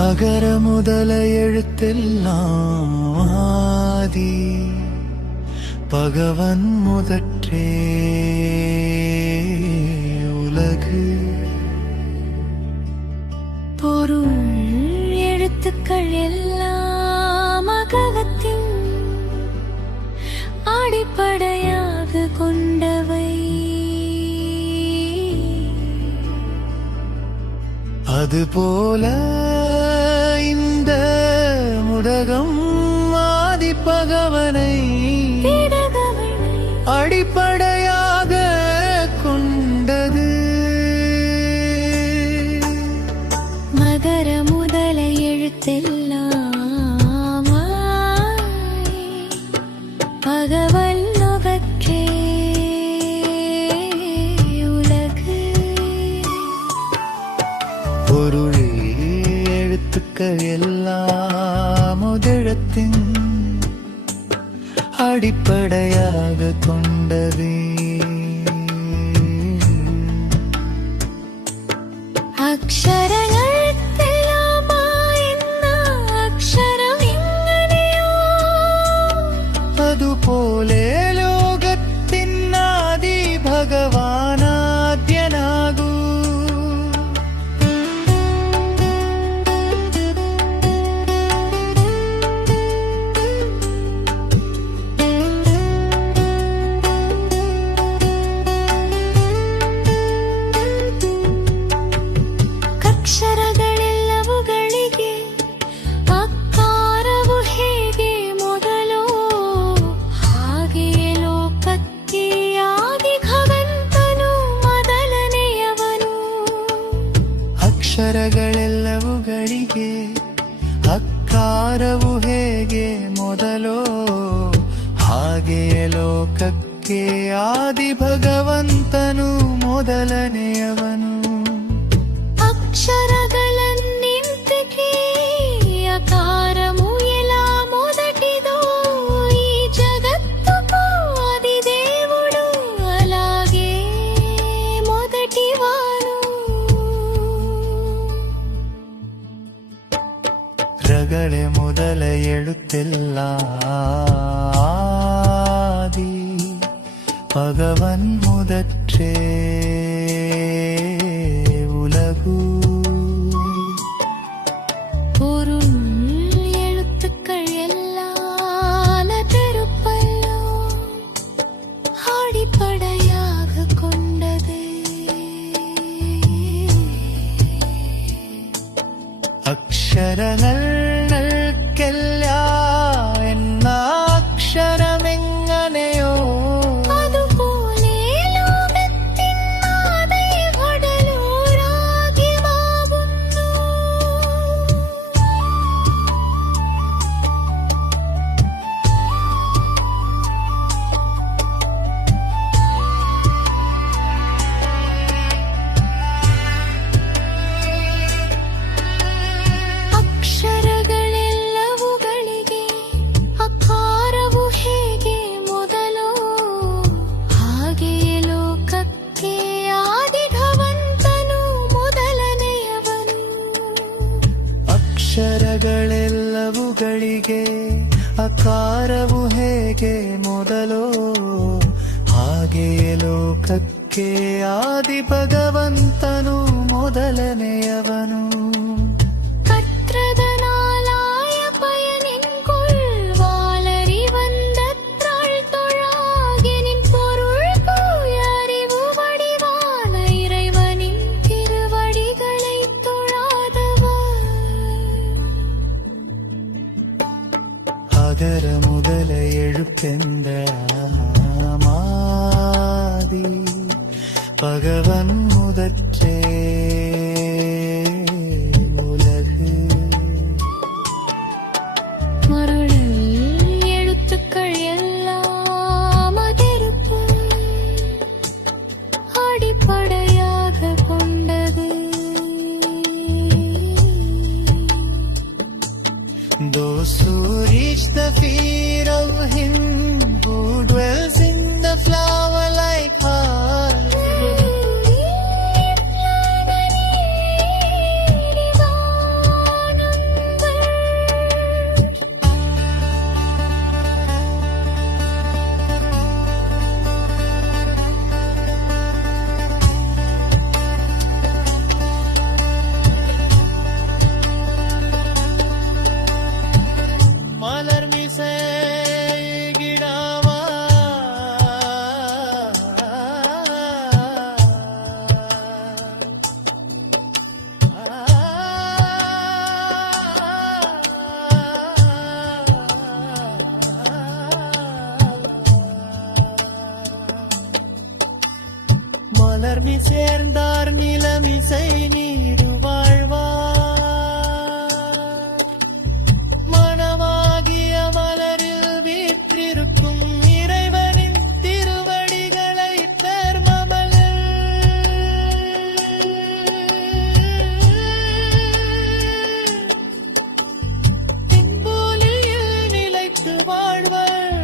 அகர முதல எழுத்தெல்லாம் ஆதி பகவன் முதற்றே உலகு. பொருள் எழுத்துக்கள் எல்லாம் அகவத்தின் அடிப்படையாக கொண்டவை. அதுபோல இந்த முடகம் ஆதி பகவனை அடிப்படையாக கொண்டது. மகர முதல எழுத்தெல்லாம் பகவன் நுகற்றே உலகு. பொருள் எழுத்துக்கள் எல்லாம் முதழத்தின் அடிப்படையாக கொண்டது. அக்ஷரங்கள் அக்ஷரம் எங்கனையோ அதுபோலே லோகத்தின் ஆதி பகவானாத்யனாகு. ಅಕ್ಷರಗಳೆಲ್ಲವುಗಳಿಗೆ ಅಕಾರವು ಹೇಗೆ ಮೊದಲೋ ಹಾಗೆಯೇ ಲೋಕಕ್ಕೆ ಆದಿ ಭಗವಂತನು ಮೊದಲನೆಯವನು. ಅಕ್ಷರಗಳೆಲ್ಲವುಗಳಿಗೆ ಅಕಾರವು ಹೇಗೆ ಮೊದಲೋ ಹಾಗೆಯೇ ಲೋಕಕ್ಕೆ ಆದಿ ಭಗವಂತನು ಮೊದಲನೆಯವನು. అక్షరగలన్నింటికీ అకారము ఎలా మొదటిదో ఈ జగత్తుకు ఆది దేవుడు అలాగే మొదటివాడు. ರಗಳೆ ಮೊದಲ ಎಳುತ್ತೆಲ್ಲ ಆದಿ ಭಗವನ್ முதற்றே உலகு. பொருள் எழுத்துக்கள் எல்லாம் திருப்பல்லோ அடிப்படையாக கொண்டது. അക്ഷരങ്ങൾക്കെല്ലാം എന്ന അക്ഷരമെങ്ങനെയോ അതുപോലെ ലോകത്തിൻ ആദി വടലൂരാഗ്യമാകുന്നു. ಅಕ್ಷರಗಳೆಲ್ಲವುಗಳಿಗೆ ಅಕಾರವು ಹೇಗೆ ಮೊದಲೋ ಹಾಗೆಯೇ ಲೋಕಕ್ಕೆ ಆದಿ ಭಗವಂತನು ಮೊದಲನೆಯವನು. ಅಕ್ಷರಗಳೆಲ್ಲವುಗಳಿಗೆ ಅಕಾರವು ಹೇಗೆ ಮೊದಲೋ ಹಾಗೆಯೇ ಲೋಕಕ್ಕೆ ಆದಿ ಭಗವಂತನು ಮೊದಲನೆಯವನು. கற்றதனாலாய பயனின்கொள் வாளறி வந்தற்றாள் தொழாகினின் பொருள் போய் அறிவு வடிவான இறைவனின் திருவடிகளை தொழாதவர். அகர முதல எழுப்பெந்த ஆதி பகவன் முதற்றே உலகு. மருளல் எழுத்துக்கள் எல்லாம் அதிருப்பு அடிப்படையாக கொண்டது. Those who reach the feet of him who dwells in the flower-like heart சேர்ந்தார் நிலமிசை நீடு வாழ்வார் மனமாகிய மலரில் வீற்றிருக்கும் இறைவனின் திருவடிகளை பெர்மமலில் தின்போலில் நிலைத்து வாழ்வர்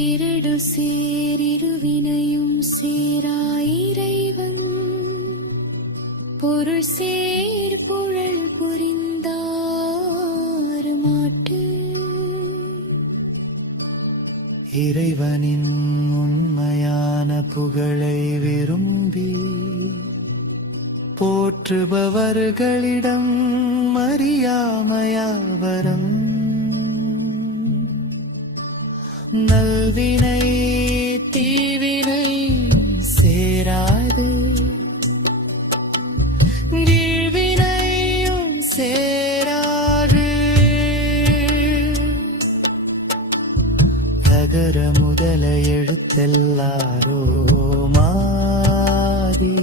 இரடு சேரிருவினையும் சேராயிரைவன் பொருள் சேர் புழல் புரிந்தார் மாட்டு இறைவனின் உண்மையான புகழை விரும்பி போற்றுபவர்களிடம் அறியாமையாவரம் நல்வினை தீவினை சேராது கீழ்வினையும் சேராது தகர முதல எழுத்தெல்லாரோ மாதி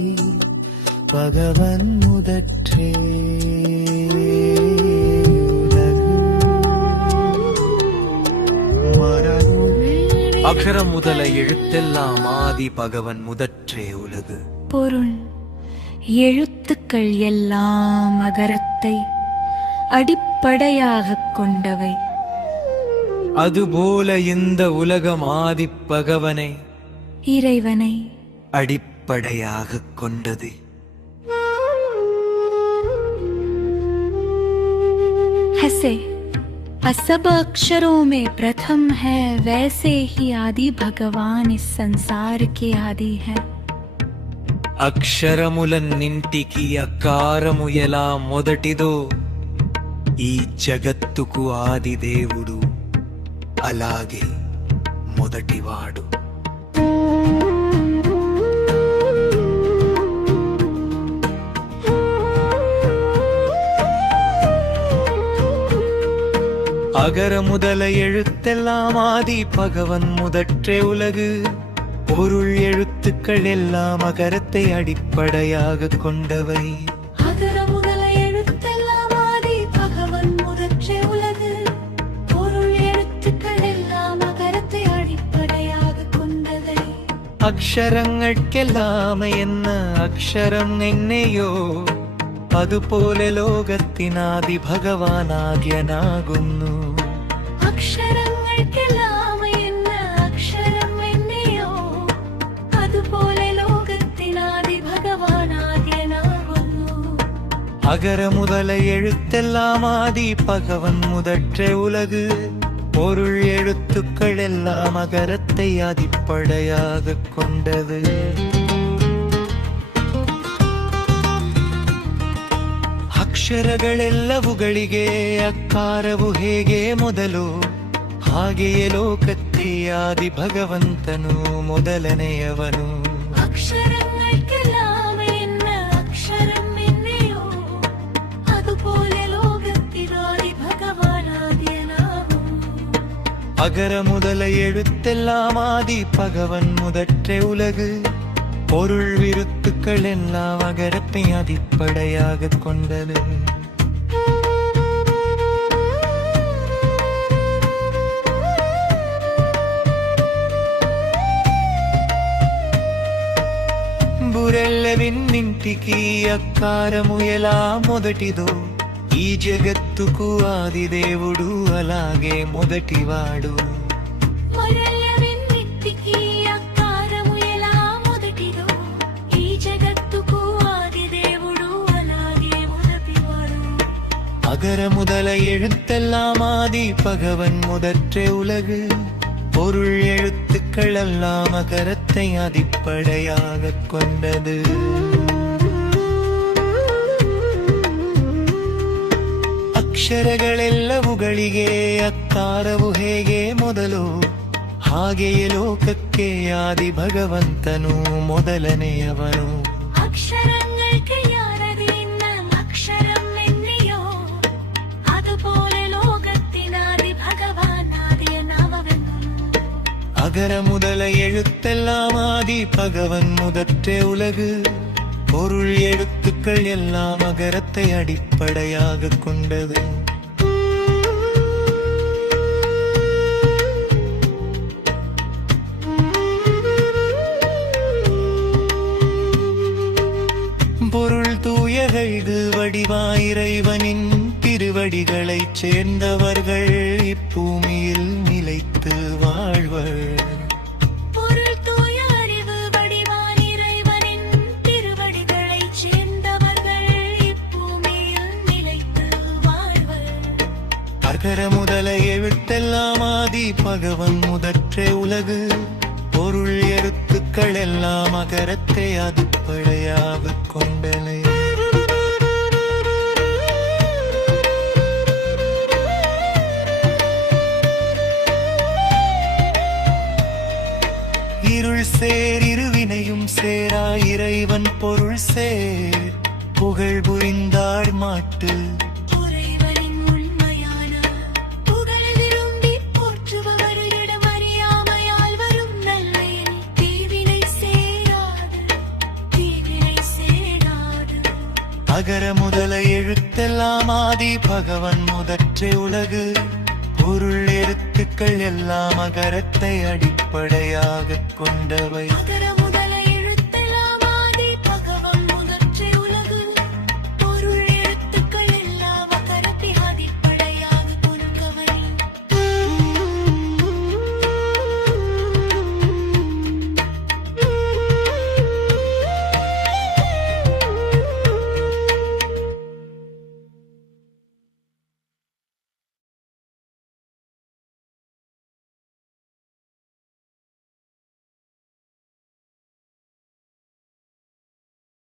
பகவன் முதற்றே அக்ஷரம் முதல எழுத்தெல்லாம் ஆதி பகவன் முதற்றே உலகு. பொருள் எழுத்துக்கள் எல்லாம் அகரத்தை அடிப்படையாகக் கொண்டவை. அதுபோல இந்த உலகம் ஆதி பகவனை இறைவனை அடிப்படையாகக் கொண்டது. हसे सब अक्षरों में प्रथम है, वैसे ही आदि भगवान इस संसार के आदि है. అక్షరములన్నింటికి అకారము ఎలా మొదటిదో ఈ జగత్తుకు ఆది దేవుడు అలాగే మొదటివాడు. அகர முதல எழுத்தெல்லாம் ஆதி பகவன் முதற்றே உலகு. பொருள் எழுத்துக்கள் எல்லாம் அகரத்தை அடிப்படையாக கொண்டவை. அகர முதல எழுத்தெல்லாம் ஆதி பகவன் முதற்றே உலகு. பொருள் எழுத்துக்கள் எல்லாம் அகரத்தை அடிப்படையாக கொண்டவை. അക്ഷരങ്ങൾക്കെല്ലാം എന്ന അക്ഷരം എന്നെയോ അതുപോലെ ലോകത്തിനാദി ഭഗവാനാദ്യനാകുന്നു. അക്ഷരങ്ങൾക്കെല്ലാം എന്ന അക്ഷരം എന്നെയോ അതുപോലെ ലോകത്തിനാദി ഭഗവാനാദ്യനാകുന്നു. അകര മുതല എഴുത്തെല്ലാം ആദി ഭഗവൻ മുതற்றே ഉലகு. பொருள் எழுத்துக்கள் எல்லாம் அகரத்தை அடிப்படையாக கொண்டது. ಅಕ್ಷರಗಳೆಲ್ಲವುಗಳಿಗೆ ಅಕಾರವು ಹೇಗೆ ಮೊದಲು, ಹಾಗೆಯೇ ಲೋಕಕ್ಕೆ ಆದಿ ಭಗವಂತನು ಮೊದಲನೆಯವನು. അക്ഷരങ്ങൾക്കെല്ലാം എന്ന അക്ഷരം എന്നെയോ അതുപോലെ ലോകത്തിനാദി ഭഗവാനാദ്യനാകുന്നു. அகர முதல எழுத்தெல்லாம் ஆதி பகவன் முதற்றே உலகு. பொருள் விருத்துக்கள் எல்லாம் அகரத்தை அடிப்படையாக கொண்டது. బురెల్లవిన్నింటికి అకారము ఎలా మొదటిదో ఈ జగత్తుకు ఆది దేవుడు అలాగే మొదటివాడు. అగర முதல எழுத்தெல்லாம் ஆதி பகவன் முதற்றே உலகு பொருள் எழுத்துக்கள் எல்லாம் அகரத்தை அடிப்படையாக கொண்டது ಅಕ್ಷರಗಳೆಲ್ಲವುಗಳಿಗೆ ಅಕ್ಕಾರವು ಹೇಗೆ ಮೊದಲು ಹಾಗೆಯೇ ಲೋಕಕ್ಕೆ ಆದಿ ಭಗವಂತನು ಮೊದಲನೆಯವನು അക്ഷരങ്ങൾക്ക് യാരതിന്ന അക്ഷരം എന്നിയോ അതുപോലെ ലോകത്തിനാദി ഭഗവാൻ ആദിയ നാമവെന്നു அகர முதல எழுத்தெல்லாம் ஆதி பகவன் முதற்றே உலகு பொருள் எழுத்துக்கள் எல்லாம் அகரத்தை அடிப்படையாக கொண்டது பொருள் தூயகைது வடிவாயிறைவனின் திருவடிகளைச் சேர்ந்தவர்கள் இப்பூமியில் நிலைத்து வாழ்வர் அகர முதல எழுத்தெல்லாம் ஆதி பகவன் முதற்றே உலகு பொருள் எழுத்துக்கள் எல்லாம் அகரத்தை அடிப்படையாக கொண்டனை இருள் சேர் இருவினையும் சேரா இறைவன் பொருள் சேர் புகழ் புரிந்தாள் மாட்டு அகர முதல எழுத்தெல்லாம் ஆதி பகவன் முதற்றே உலகு பொருள் எழுத்துக்கள் எல்லாம் அகரத்தை அடிப்படையாக கொண்டவை